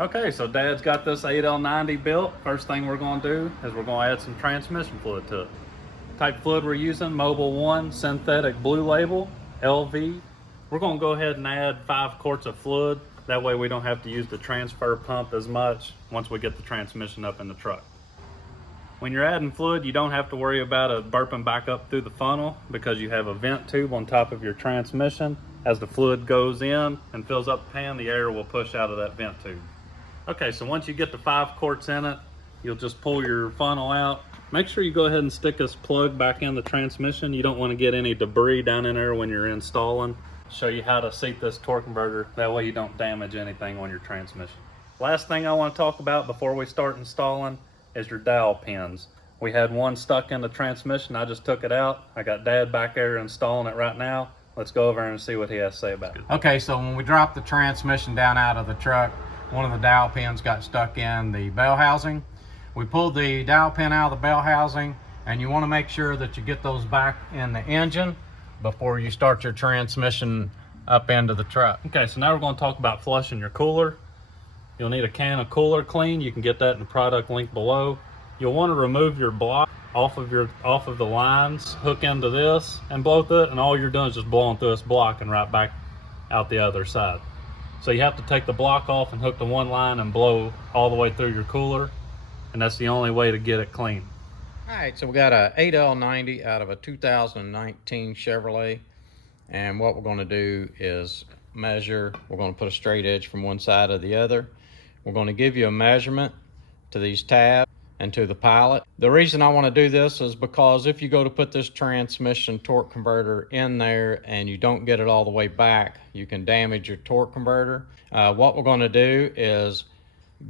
Okay, so Dad's got this 8L90 built. First thing we're going to do is we're going to add some transmission fluid to it. Type fluid we're using, Mobil 1 synthetic blue label, LV. We're going to go ahead and add 5 quarts of fluid. That way we don't have to use the transfer pump as much once we get the transmission up in the truck. When you're adding fluid, you don't have to worry about it burping back up through the funnel because you have a vent tube on top of your transmission. As the fluid goes in and fills up the pan, the air will push out of that vent tube. Okay, so once you get the 5 quarts in it, you'll just pull your funnel out. Make sure you go ahead and stick this plug back in the transmission. You don't want to get any debris down in there when you're installing. Show you how to seat this torque converter. That way you don't damage anything on your transmission. Last thing I want to talk about before we start installing is your dowel pins. We had one stuck in the transmission. I just took it out. I got Dad back there installing it right now. Let's go over and see what he has to say about it. Okay, so when we dropped the transmission down out of the truck, one of the dowel pins got stuck in the bell housing. We pulled the dowel pin out of the bell housing, and you want to make sure that you get those back in the engine before you start your transmission up into the truck. Okay, so now we're going to talk about flushing your cooler. You'll need a can of Cooler Clean. You can get that in the product link below. You'll want to remove your block off of the lines, hook into this, and blow through it, and all you're doing is just blowing through this block and right back out the other side. So you have to take the block off and hook to one line and blow all the way through your cooler, and that's the only way to get it clean. All right, so we got a 8L90 out of a 2019 Chevrolet, and what we're going to do is measure. We're going to put a straight edge from one side to the other. We're going to give you a measurement to these tabs and to the pilot. The reason I want to do this is because if you go to put this transmission torque converter in there and you don't get it all the way back, you can damage your torque converter. What we're going to do is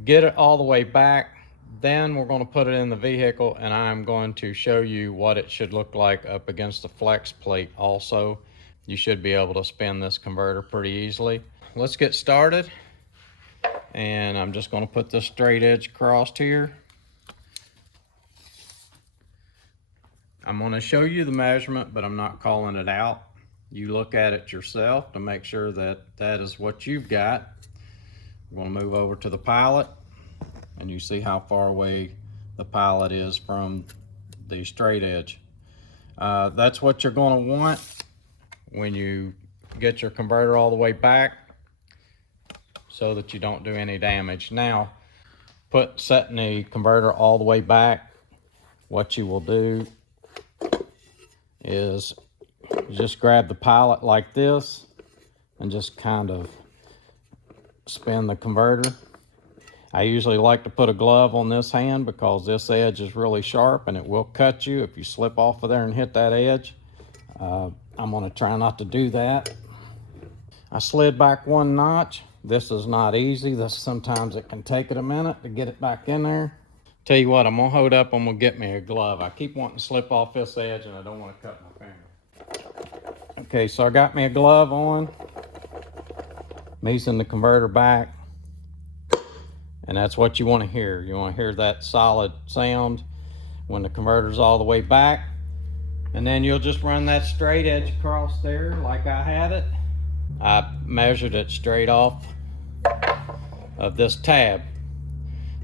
get it all the way back, then we're going to put it in the vehicle, and I'm going to show you what it should look like up against the flex plate also. You should be able to spin this converter pretty easily. Let's get started, and I'm just going to put this straight edge across here. I'm going to show you the measurement, but I'm not calling it out. You look at it yourself to make sure that that is what you've got. I'm going to move over to the pilot, and you see how far away the pilot is from the straight edge. That's what you're going to want when you get your converter all the way back so that you don't do any damage. Now, setting the converter all the way back, what you will do is just grab the pilot like this and just kind of spin the converter. I usually like to put a glove on this hand because this edge is really sharp and it will cut you if you slip off of there and hit that edge. I'm going to try not to do that. I slid back one notch. This is not easy. Sometimes it can take it a minute to get it back in there. Tell you what, I'm going to hold up. I'm going to get me a glove. I keep wanting to slip off this edge and I don't want to cut my finger. Okay, so I got me a glove on. I'm easing the converter back. And that's what you want to hear. You want to hear that solid sound when the converter's all the way back. And then you'll just run that straight edge across there like I had it. I measured it straight off of this tab.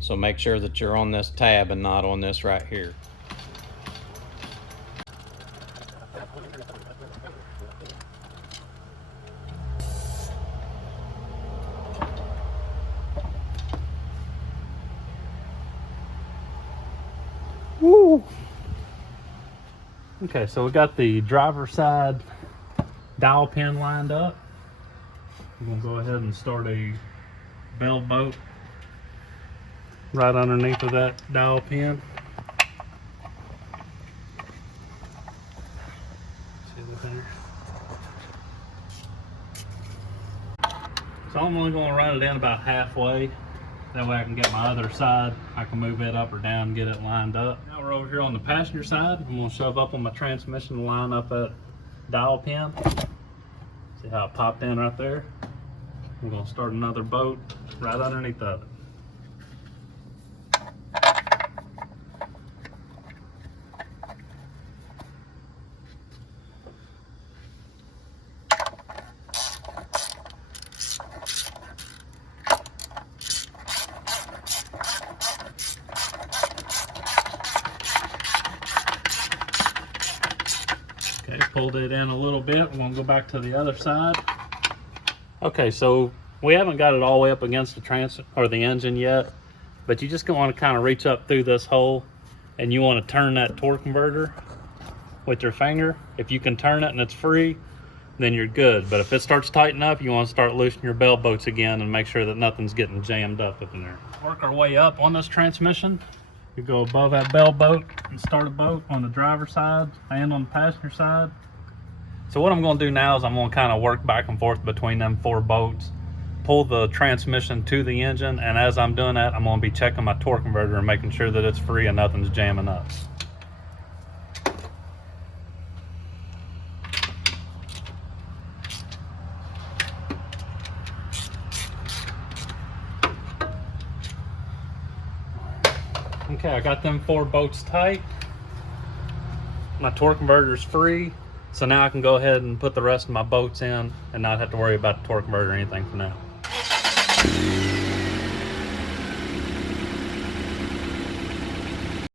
So make sure that you're on this tab and not on this right here. Woo! Okay, so we got the driver's side dowel pin lined up. I'm gonna go ahead and start a bell boat right underneath of that dowel pin. See that there? So I'm only gonna run it in about halfway. That way I can get my other side. I can move it up or down and get it lined up. Now we're over here on the passenger side. I'm gonna shove up on my transmission and line up that dowel pin. See how it popped in right there? We're gonna start another boat right underneath of it. pulled it in a little bit. We're gonna go back to the other side. Okay, so we haven't got it all the way up against the engine yet, but you just want to kind of reach up through this hole, and you want to turn that torque converter with your finger. If you can turn it and it's free, then you're good. But if it starts tightening up, you want to start loosening your bell bolts again and make sure that nothing's getting jammed up in there. Work our way up on this transmission. You go above that bell bolt and start a bolt on the driver's side and on the passenger side. So what I'm going to do now is I'm going to kind of work back and forth between them 4 bolts, pull the transmission to the engine, and as I'm doing that, I'm going to be checking my torque converter and making sure that it's free and nothing's jamming up. Okay, I got them 4 bolts tight. My torque converter is free, so now I can go ahead and put the rest of my bolts in and not have to worry about the torque converter or anything for now.